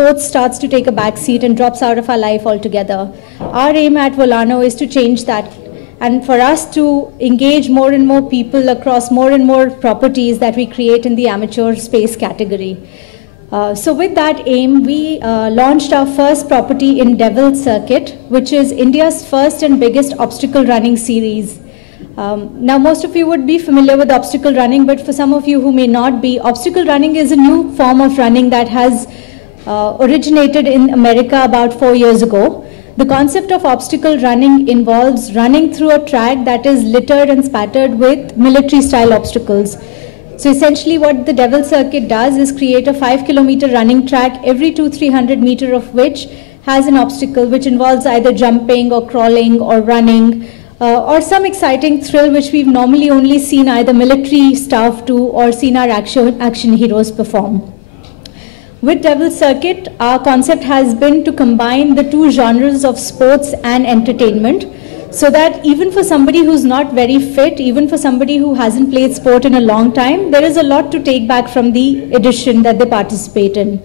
sports starts to take a back seat and drops out of our life altogether. Our aim at Volano is to change that, and for us to engage more and more people across more and more properties that we create in the amateur space category. So with that aim, we launched our first property in Devil Circuit, which is India's first and biggest obstacle running series. Now, most of you would be familiar with obstacle running, but for some of you who may not be, obstacle running is a new form of running that has originated in America about 4 years ago. The concept of obstacle running involves running through a track that is littered and spattered with military-style obstacles. So essentially what the Devil Circuit does is create a 5-kilometer running track, every 200-300 meters of which has an obstacle which involves either jumping or crawling or running, or some exciting thrill which we've normally only seen either military staff do or seen our action heroes perform. With Devil Circuit, our concept has been to combine the two genres of sports and entertainment, so that even for somebody who's not very fit, even for somebody who hasn't played sport in a long time, there is a lot to take back from the edition that they participate in.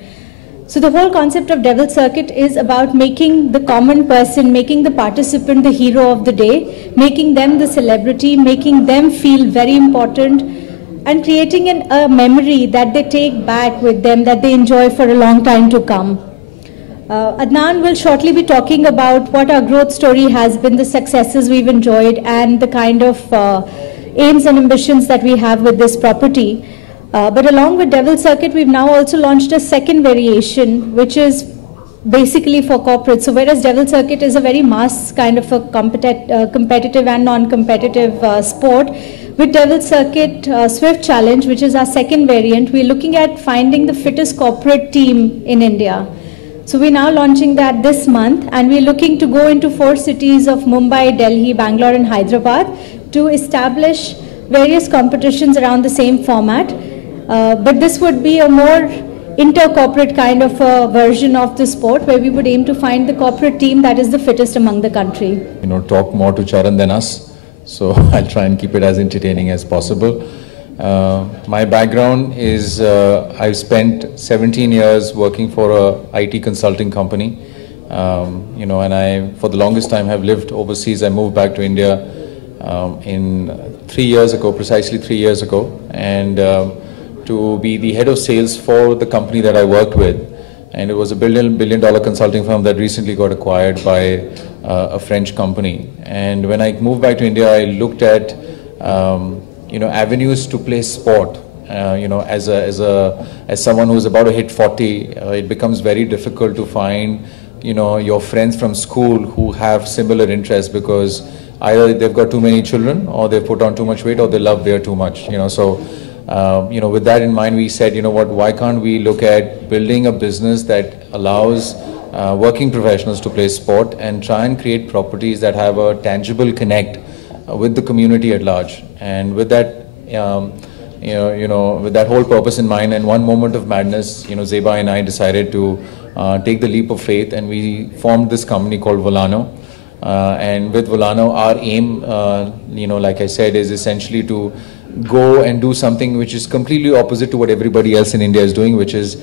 So the whole concept of Devil Circuit is about making the common person, making the participant the hero of the day, making them the celebrity, making them feel very important, and creating a memory that they take back with them, that they enjoy for a long time to come. Adnan will shortly be talking about what our growth story has been, the successes we've enjoyed, and the kind of aims and ambitions that we have with this property. But along with Devil Circuit, we've now also launched a second variation, which is basically for corporate. So whereas Devil Circuit is a very mass kind of a competitive and non-competitive sport, with Devil Circuit Swift Challenge, which is our second variant, we're looking at finding the fittest corporate team in India. So we're now launching that this month, and we're looking to go into 4 cities of Mumbai, Delhi, Bangalore, and Hyderabad to establish various competitions around the same format. But this would be a more inter-corporate kind of a version of the sport, where we would aim to find the corporate team that is the fittest among the country. Talk more to Charan than us, so I'll try and keep it as entertaining as possible. My background is I've spent 17 years working for a IT consulting company, and I, for the longest time, have lived overseas. I moved back to India in 3 years ago, precisely 3 years ago, and to be the head of sales for the company that I worked with. And it was a billion dollar consulting firm that recently got acquired by a French company. And when I moved back to India, I looked at avenues to play sport. As someone who's about to hit 40, it becomes very difficult to find your friends from school who have similar interests, because either they've got too many children, or they've put on too much weight, or they love beer too much. With that in mind, we said, why can't we look at building a business that allows working professionals to play sport, and try and create properties that have a tangible connect with the community at large. And with that, with that whole purpose in mind, and one moment of madness, Zeba and I decided to take the leap of faith, and we formed this company called Volano. And with Volano, our aim, like I said, is essentially to go and do something which is completely opposite to what everybody else in India is doing, which is,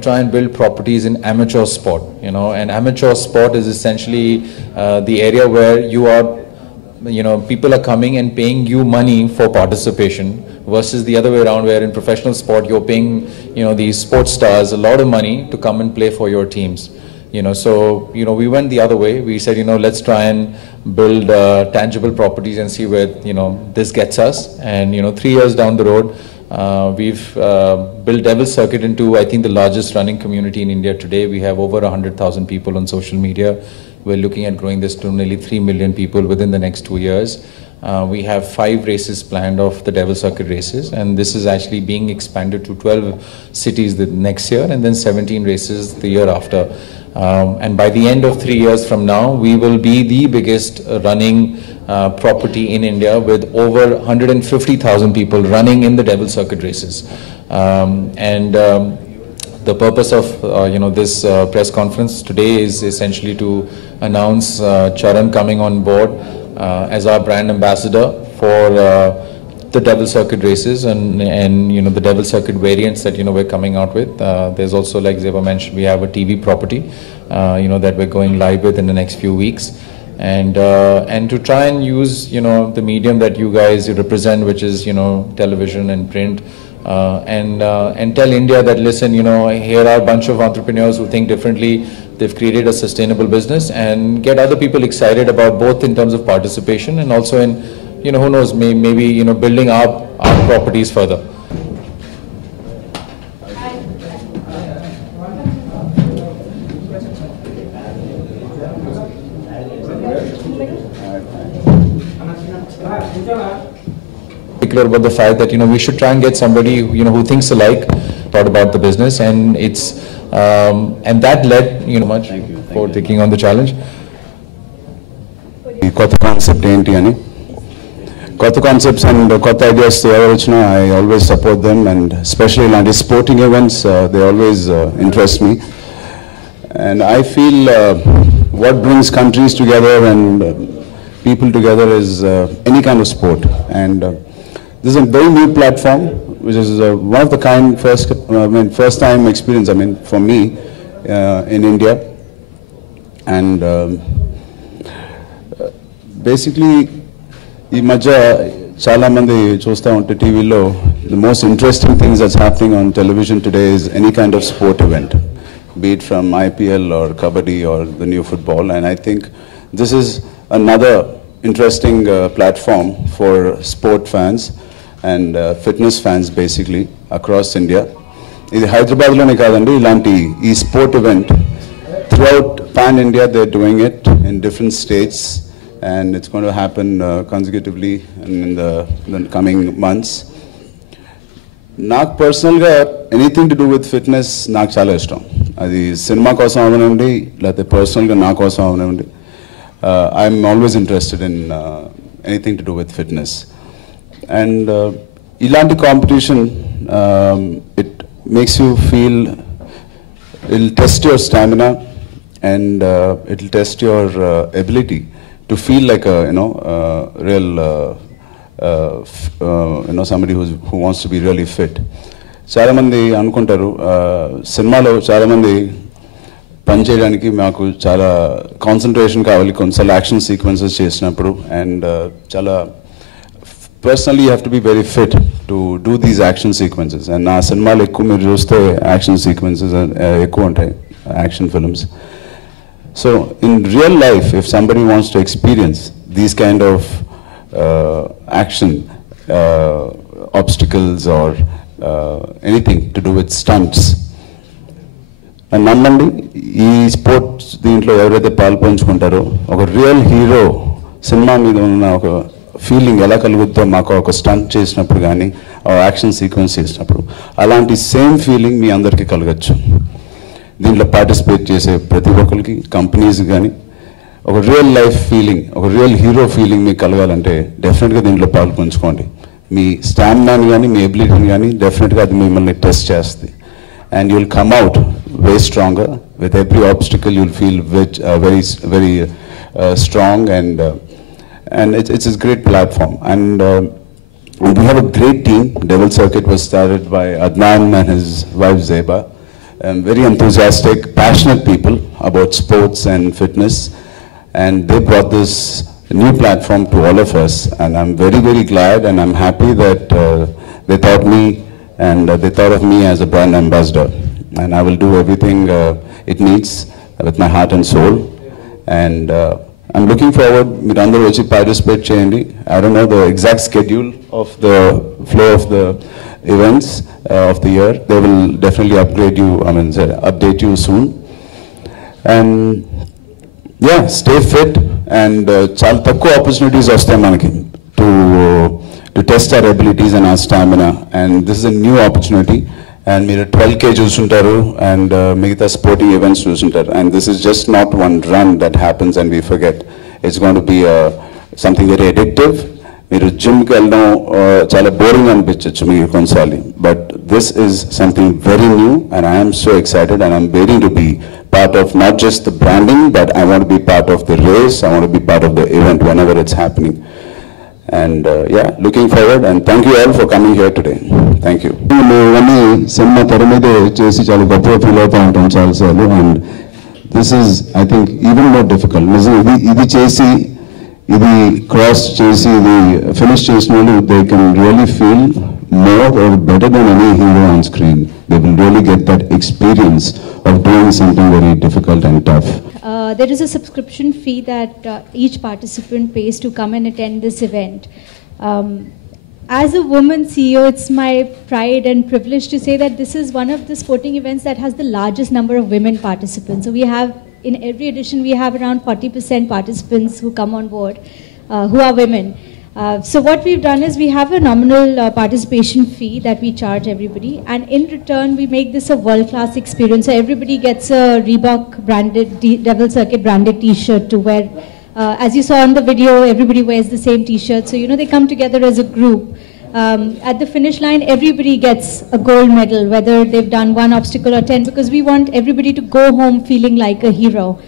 try and build properties in amateur sport. And amateur sport is essentially the area where you are, people are coming and paying you money for participation, versus the other way around, where in professional sport you're paying, these sports stars a lot of money to come and play for your teams. So we went the other way. We said, let's try and build tangible properties and see where this gets us. And 3 years down the road, we've built Devil Circuit into, I think, the largest running community in India today. We have over 100,000 people on social media. We're looking at growing this to nearly 3 million people within the next 2 years. We have 5 races planned of the Devil Circuit races, and this is actually being expanded to 12 cities the next year, and then 17 races the year after. And by the end of 3 years from now, we will be the biggest running property in India, with over 150,000 people running in the Devil Circuit races. The purpose of this press conference today is essentially to announce Charan coming on board as our brand ambassador for the Devil Circuit races and you know, the Devil Circuit variants that, you know, we're coming out with. There's also, like Zeba mentioned, we have a TV property, you know, that we're going live with in the next few weeks. And to try and use, you know, the medium that you guys represent, which is, you know, television and print, and tell India that, listen, you know, here are a bunch of entrepreneurs who think differently. They've created a sustainable business, and get other people excited about both in terms of participation and also in, you know, who knows, maybe, you know, building our properties further. Particular about the fact that, you know, we should try and get somebody, you know, who thinks alike, thought about the business, and it's and that led, you know, much for taking on the challenge. Kotta concept enti ani. Kotta concepts and kotta ideas I always support them, and especially in sporting events, they always interest me. And I feel what brings countries together and people together is any kind of sport. And this is a very new platform, which is one of the kind, first time experience, for me in India. And basically, ఈ మధ్య చాలా మంది చూస్తూ ఉంటే టీవీలో the most interesting things that's happening on television today is any kind of sport event, be it from IPL or Kabaddi or the new football. And I think this is another interesting platform for sport fans and fitness fans basically across India. ఇది హైదరాబాద్లోనే కాదండి, ఇలాంటి ఈ sport event throughout pan India they're doing it in different states. And it's going to happen consecutively in the coming months. నాకు పర్సనల్గా anything to do with fitness నాకు చాలా ఇష్టం. అది సినిమా కోసం అవనండి, లేకపోతే పర్సనల్గా నా కోసం అవనండి. I'm always interested in anything to do with fitness. And ఇలాంటి competition it makes you feel, it will test your stamina and it will test your ability to feel like a real somebody who wants to be really fit. చాలా మంది అనుకుంటారు సినిమాలో చాలా మంది పని చేయడానికి మాకు చాలా కాన్సన్ట్రేషన్ కావాలి కొన్నిసార్లు యాక్షన్ సీక్వెన్సెస్ చేసినప్పుడు. అండ్ చాలా personally you have to be very fit to do these action sequences. And నా సినిమాలు ఎక్కువ మీరు చూస్తే యాక్షన్ సీక్వెన్సెస్ ఎక్కువ ఉంటాయి, action films. So in real life, if somebody wants to experience these kind of action, obstacles or anything to do with stunts, and నమ్మండి ఈ sports దీంట్లో ఎవరైతే పాల్పంచుకుంటారో ఒక రియల్ హీరో సినిమా మీద ఉన్న ఒక ఫీలింగ్ ఎలా కలుగుద్దో మాకు ఒక స్టంట్ చేసినప్పుడు కానీ యాక్షన్ సీక్వెన్స్ చేసినప్పుడు అలాంటి సేమ్ ఫీలింగ్ మీ అందరికీ కలగచ్చు. దీంట్లో పార్టిసిపేట్ చేసే ప్రతి ఒక్కరికి, కంపెనీస్ కానీ ఒక రియల్ లైఫ్ ఫీలింగ్, ఒక రియల్ హీరో ఫీలింగ్ మీకు కలగాలంటే డెఫినెట్గా దీంట్లో పాల్పంచుకోండి. మీ స్టామినాని కానీ మీ ఎబిలిటీని కానీ డెఫినెట్గా అది మిమ్మల్ని టెస్ట్ చేస్తుంది. And you will come out very stronger with every obstacle. You will feel very strong and it's a great platform. And we have a great team. Devil Circuit was started by Adnan and his wife Zeba. Very enthusiastic, passionate people about sports and fitness, and they brought this new platform to all of us, and I'm very, very glad, and I'm happy that they thought me and they thought of me as a brand ambassador, and I will do everything it needs with my heart and soul. And I'm looking forward, Mirandu vachi participate cheyandi. I don't know the exact schedule of the flow of the events of the year. They will definitely update you soon. And yeah, stay fit, and చాలా తక్కువ opportunities వస్తాయి మనకి to test our abilities and our stamina, and this is a new opportunity. And మీరు 12K చూసుంటారు and మిగతా sporting events చూసుంటారు, and this is just not one run that happens and we forget. It's going to be something very addictive. మీరు జిమ్కి వెళ్ళడం చాలా boring అనిపించవచ్చు మీకు కొన్నిసార్లు, but this is something very new and I'm so excited and I'm very to be part of not just the branding, but I want to be part of the race. I want to be part of the event whenever it's happening. And yeah, looking forward, and thank you all for coming here today. Thank you. Cinema teramide chesi chalu goppa feel avutha untam chalu salu, and this is, I think, even more difficult. Idi chesi, idi cross chesi, idi finish chesinalu, they can really feel more or better than any hero on screen. They will really get that experience of doing something very difficult and tough. There is a subscription fee that each participant pays to come and attend this event. As a woman CEO, it's my pride and privilege to say that this is one of the sporting events that has the largest number of women participants. So we have, in every edition, we have around 40% participants who come on board, who are women. So what we've done is we have a nominal participation fee that we charge everybody, and in return we make this a world-class experience. So everybody gets a Reebok branded, Devil Circuit branded t-shirt to wear. As you saw in the video, everybody wears the same t-shirt. So, you know, they come together as a group. At the finish line, everybody gets a gold medal, whether they've done 1 obstacle or 10, because we want everybody to go home feeling like a hero.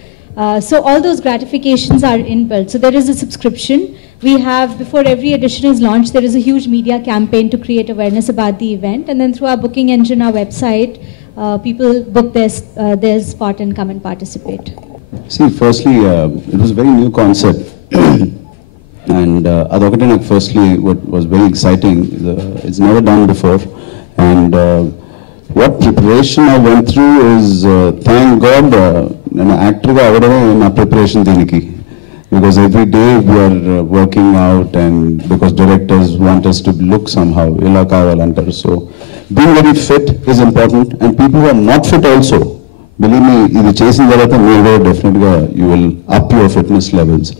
So all those gratifications are inbuilt. So there is a subscription. We have, before every edition is launched, there is a huge media campaign to create awareness about the event. And then through our booking engine, our website, people book their spot and come and participate. See, firstly, it was a very new concept. And Adokate, firstly, what was very exciting, it's never done before. And what preparation I went through is, thank God, an actor in a preparation diniki. Because every day we are working out, and because directors want us to look somehow, so being very fit is important, and people who are not fit also, believe me, if chasing definitely you will up your fitness levels.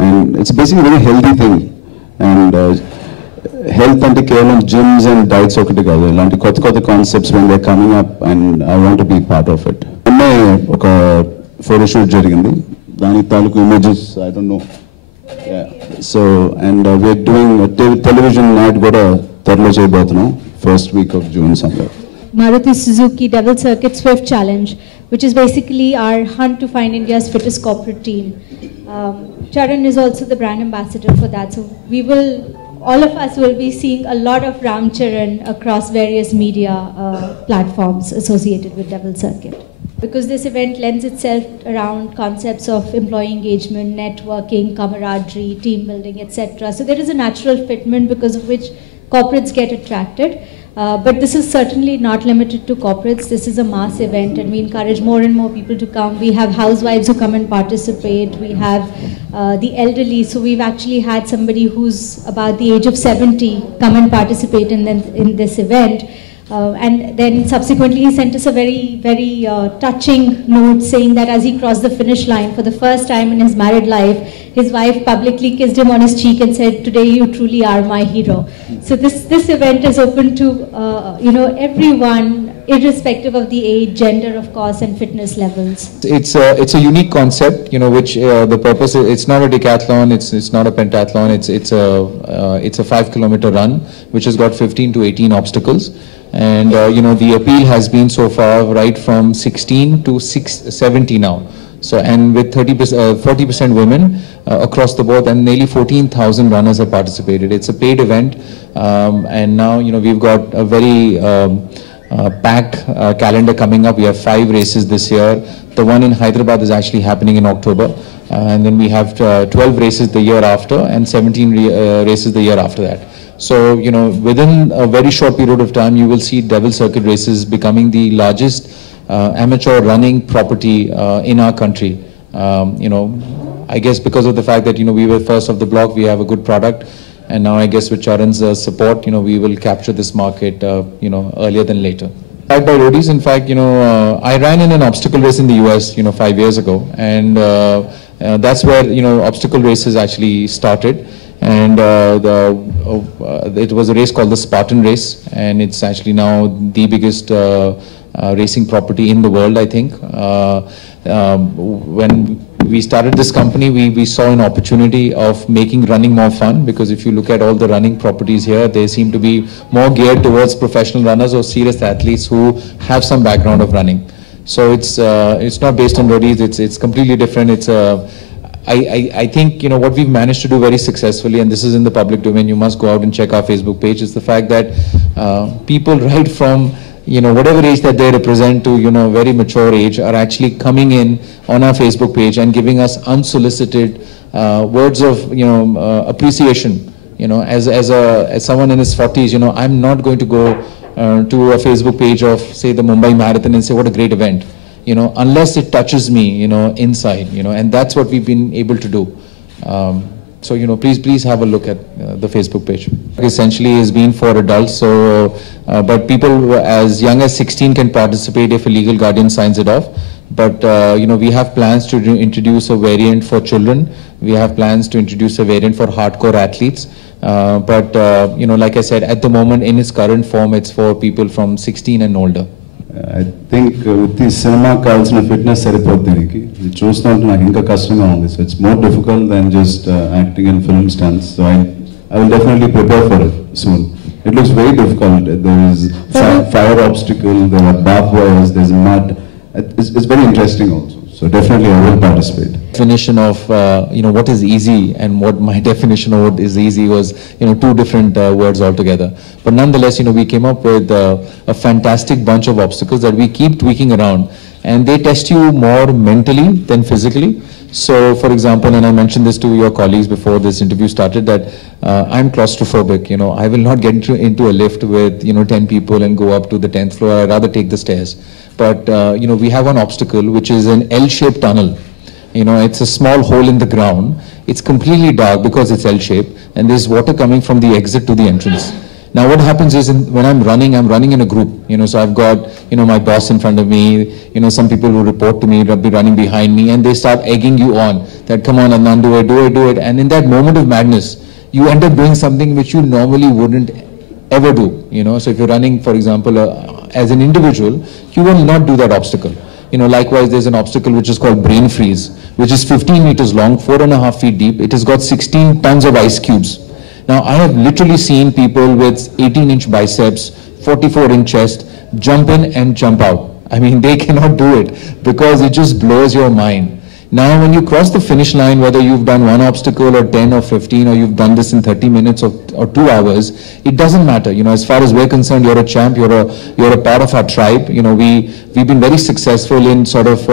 And it's basically a very healthy thing. And health and gyms and diets the concepts when they're coming up, and I want to be part of it. Photo shoot images, I don't know. Yeah. So, and we're doing a television night first week of June somewhere. Maruti Suzuki Devil Circuit Swift Challenge, which is basically our hunt to find India's fittest corporate team. Charan is also the brand ambassador for that. So we will, all of us will be seeing a lot of Ram Charan across various media platforms associated with Devil Circuit. Because this event lends itself around concepts of employee engagement, networking, camaraderie, team building, etc. So there is a natural fitment because of which corporates get attracted. But this is certainly not limited to corporates. This is a mass event, and we encourage more and more people to come. We have housewives who come and participate. We have the elderly. So we've actually had somebody who's about the age of 70 come and participate in this event. And then subsequently he sent us a very, very touching note saying that as he crossed the finish line for the first time in his married life, his wife publicly kissed him on his cheek and said, "Today you truly are my hero." So this event is open to you know, everyone, irrespective of the age, gender, of course, and fitness levels. It's a unique concept, you know, which the purpose is, it's not a decathlon, it's not a pentathlon, it's a 5-kilometer run which has got 15 to 18 obstacles. And you know, the appeal has been so far right from 16 to 70 now. So, and with 40% women across the board, and nearly 14,000 runners have participated. It's a paid event, and now, you know, we've got a very packed calendar coming up. We have 5 races this year. The one in Hyderabad is actually happening in October, and then we have 12 races the year after, and 17 races the year after that. So, you know, within a very short period of time, you will see Devil Circuit races becoming the largest amateur running property in our country. You know, I guess because of the fact that, you know, we were first of the block, we have a good product, and now I guess with Charan's support, you know, we will capture this market, you know, earlier than later. By roadies, in fact, you know, I ran in an obstacle race in the US, you know, 5 years ago, and that's where, you know, obstacle races actually started. And it was a race called the Spartan race, and it's actually now the biggest racing property in the world, I think. When we started this company, we saw an opportunity of making running more fun, because if you look at all the running properties here, they seem to be more geared towards professional runners or serious athletes who have some background of running. So it's not based on roadies, it's completely different. I think, you know, what we've managed to do very successfully, and this is in the public domain, you must go out and check our Facebook page, is the fact that people right from, you know, whatever age that they represent to, you know, very mature age are actually coming in on our Facebook page and giving us unsolicited words of, you know, appreciation. You know, as someone in his 40s, you know, I'm not going to go to a Facebook page of, say, the Mumbai Marathon and say, what a great event, you know, unless it touches me, you know, inside, you know, and that's what we've been able to do. So, you know, please have a look at the Facebook page. Essentially is been for adults, so, but people as young as 16 can participate if a legal guardian signs it off. But, you know, we have plans to introduce a variant for children. We have plans to introduce a variant for hardcore athletes. But, you know, like I said, at the moment in its current form, it's for people from 16 and older. I think with the cinema kalsina fitness saripodiniki chustunte naaku inka kashtamga undi, so it's more difficult than just acting in film stunts. So I will definitely prepare for it soon. It looks very difficult. There is fire obstacle, there are barbed wires, there's mud. It's very interesting also. So definitely I will participate. Definition of you know, what is easy and what my definition of what is easy was, you know, two different words altogether. But nonetheless, you know, we came up with a fantastic bunch of obstacles that we keep tweaking around, and they test you more mentally than physically. So, for example, and I mentioned this to your colleagues before this interview started, that I'm claustrophobic. You know, I will not get into a lift with, you know, 10 people and go up to the 10th floor. I'd rather take the stairs. But, you know, we have one obstacle, which is an L-shaped tunnel. You know, it's a small hole in the ground. It's completely dark because it's L-shaped, and there's water coming from the exit to the entrance. Now, what happens is when I'm running in a group. You know, so I've got, you know, my boss in front of me, you know, some people who report to me, will be running behind me, and they start egging you on, that come on, Adnan, do it. And in that moment of madness, you end up doing something which you normally wouldn't ever do. You know, so if you're running, for example, as an individual, you will not do that obstacle. You know, likewise, there's an obstacle which is called brain freeze, which is 15 meters long, 4.5 feet deep. It has got 16 tons of ice cubes. Now, I have literally seen people with 18-inch biceps, 44-inch chest, jump in and jump out. I mean, they cannot do it because it just blows your mind. Now, when you cross the finish line, whether you've done one obstacle or 10 or 15, or you've done this in 30 minutes or 2 hours, it doesn't matter. You know, as far as we're concerned, you're a champ, you're a part of our tribe. You know, we've been very successful in sort of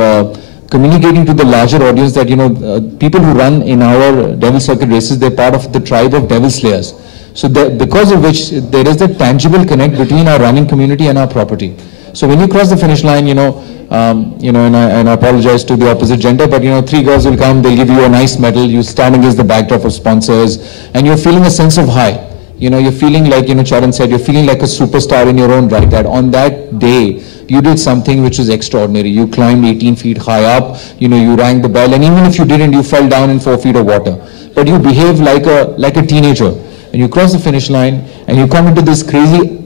communicating to the larger audience that, you know, people who run in our Devil Circuit races, they're part of the tribe of Devil Slayers. So because of which there is a tangible connect between our running community and our property. So when you cross the finish line, you know, and I apologize to the opposite gender, but, you know, 3 girls will come, they'll give you a nice medal, you stand against the backdrop of sponsors, and you're feeling a sense of high. You know, you're feeling like, you know, Charan said, you're feeling like a superstar in your own right, that on that day, you did something which was extraordinary. You climbed 18 feet high up, you know, you rang the bell, and even if you didn't, you fell down in 4 feet of water. But you behaved like a teenager, and you cross the finish line, and you come into this crazy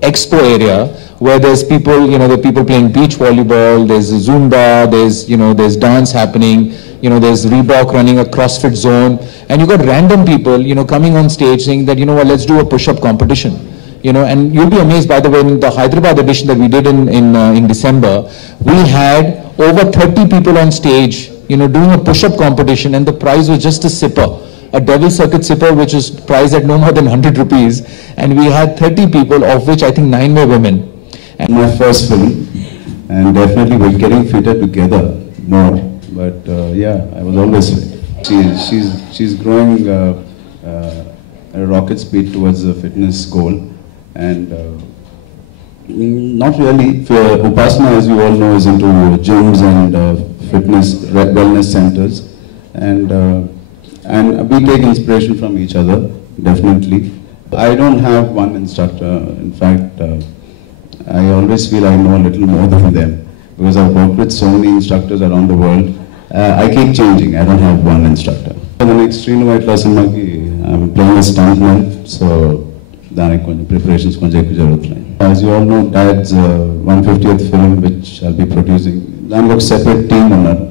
expo area, where there's people, you know, there are people playing beach volleyball, there's Zumba, there's, you know, there's dance happening, you know, there's Reebok running a CrossFit zone, and you got random people, you know, coming on stage saying that, you know what, let's do a push-up competition. You know, and you'll be amazed, by the way, in the Hyderabad edition that we did in December, we had over 30 people on stage, you know, doing a push-up competition, and the prize was just a sipper. A Devil Circuit sipper, which is priced at no more than 100 rupees, and we had 30 people, of which I think 9 were women. And my first film, and definitely we're getting fitter together more. But yeah, I was always she's growing at a rocket speed towards the fitness goal, and not really. Upasana, as you all know, is into gyms and fitness wellness centers, and we take inspiration from each other, definitely. I don't have one instructor. In fact, I always feel I know a little more than them, because I've worked with so many instructors around the world. I keep changing. I don't have one instructor. For the next Srinu White class, I'm playing a stuntman, so the preparations are. As you all know, Dad's 150th film, which I'll be producing. I'm a separate team owner,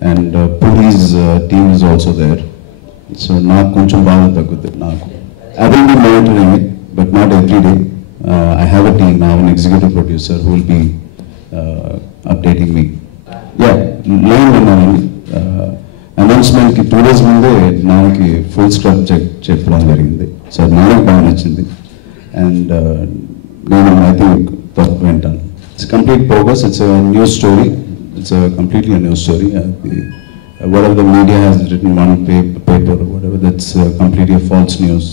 and Puri's team is also there. So I will be monitoring it, but not every day. I have a team, I have an executive producer who will be updating me. Yeah, line అనౌన్స్మెంట్కి 2 days ముందే నాన్నకి full script చెప్పడం జరిగింది. So నాన్నకి బాగా నచ్చింది. And నేను I think తప్పు వింటాను. It's complete bogus. It's a new story. It's a completely a new story. Whatever the media has written one paper or whatever, that's completely a false news.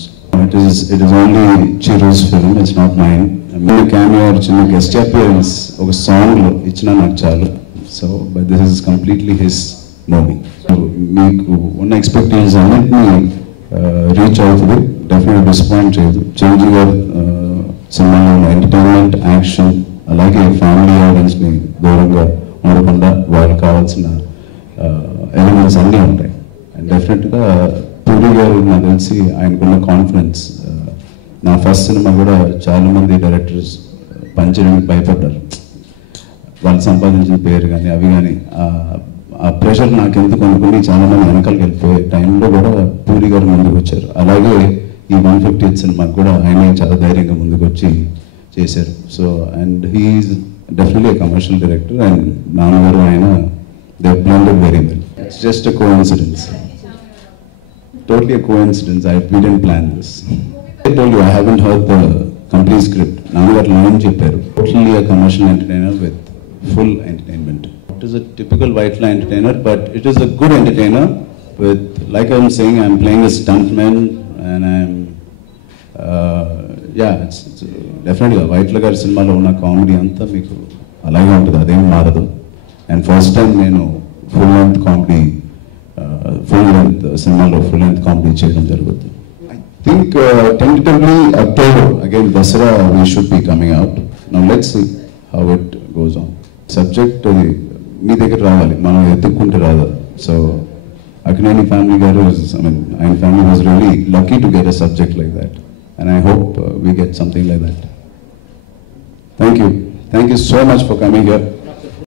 It is only Chiru's film. It's not mine. I mean, a cameo or chinna guest appearance of a song lo ichina naku chalu. So, but this is completely his movie. So, meeku unna expectations annitni reach avutadi. Definitely disappoint cheyadu. Changing your cinema entertainment, action, alage family audience ni దూరంగా ఉండకుండా వాళ్ళకి కావాల్సిన elements అన్నీ ఉంటాయి. And డెఫినెట్గా పూరి గారు నాకు తెలిసి ఆయనకున్న కాన్ఫిడెన్స్, నా ఫస్ట్ సినిమా కూడా చాలామంది డైరెక్టర్స్ పనిచేయడానికి భయపడ్డారు. వాళ్ళు సంపాదించిన పేరు కానీ అవి కానీ ఆ ప్రెషర్ నాకు ఎందుకు అనుకుని చాలామంది వెనకాలకి వెళ్ళిపోయే టైంలో కూడా పూరి గారు ముందుకు వచ్చారు. అలాగే ఈ 150th సినిమాకి కూడా ఆయన చాలా ధైర్యంగా ముందుకు వచ్చి చేశారు. So and he's definitely a commercial director, and Nanagaru Aina, they have blended very well. It's just a coincidence. Totally a coincidence. We didn't plan this. I told you I haven't heard the complete script. Nanagaru line chepparu. Totally a commercial entertainer with full entertainment. It is a typical white line entertainer, but it is a good entertainer with, like I'm saying, I'm playing a stuntman, and I'm it's definitely Vaitla గారి సినిమాలో ఉన్న comedy అంతా మీకు అలాగే ఉంటుంది, అదేం మారదు. And first time నేను ఫుల్ లెంత్ సినిమాలో ఫుల్ లెంత్ కామెడీ చేయడం జరుగుతుంది. I think tentatively October, again Dasara we should be coming out. Now let's see how it goes on. Subject మీ దగ్గర రావాలి, మనం ఎత్తుక్కుంటే రాదు. So Akkineni family garu, I mean ఆయన family was really lucky to get a subject like that. And I hope we get something like that. Thank you. Thank you so much for coming here.